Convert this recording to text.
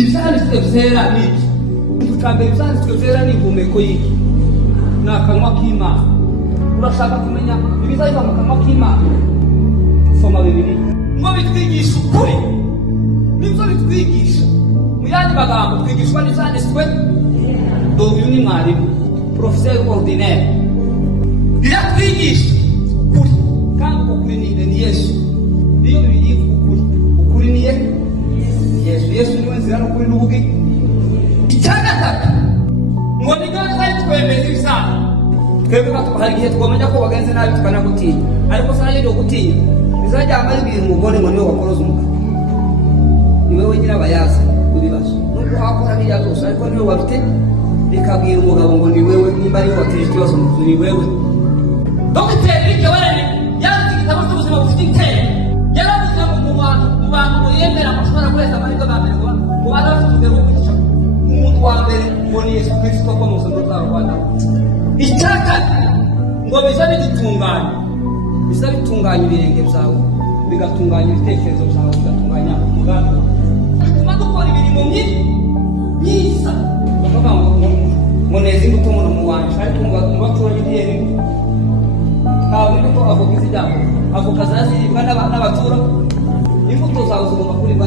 Ibyanditswe byera ni iki? Tukambere ibyanditswe byera ni ihumeko y'iki? Ni akanwa k'Imana. Urashaka kumenya ibizayiva mu kanwa k'Imana? Soma Bibiliya. Ngo bitwigisha ukuri. Nibyo bitwigisha. Mu yandi magambo twigishwa n'ibyanditswe. Dore uyu ni mwarimu, professeur ordinaire. Biratwigisha ukuri. Kandi uko kuri ni Yesu. Niyo Bibiliya ivuga ukuri. Ukuri ni Yesu niwe nzira n'ukuri n'ubugingo. Icyagatatu ngo ni gare zari twemeza ibyaha. Twebwe hari igihe twamenya ko wagenze nabi tukanagutinya, ariko sana yo gutinya bizajyama ibintu umugore ngo niwe wakoroza umugabo. Niwe wenyine abayaza kubibazo. Nubwo hakora biriya byose ariko niwe wabite bikabwira umugabo ngo ni wewe, nimba ari wateje ikibazo ni wewe. Dogiteri Wikewere yanditse igitabo cy'ubuzima bufite intero. Yaravuze ngo mu bantu yemera amashobora kweza amahirwe bambere ngo bari bafite urugero rwo kwica umuntu wa mbere ngo ni Yesu Kristo ko mu buzima bwa Rwanda. Icyaka ngo biza bitunganya ibirenge byawe, bigatunganya ibitekerezo byawe, bigatunganya umugambi. Bituma dukora imirimo myiza. Bakavuga ngo neza imbuto mu wanjye, ariko ngo baturage idiyeri ntabwo imbuto avoka izijyamo, avoka zaziribwa n'abatura. Imbuto zawe zigomba kuribwa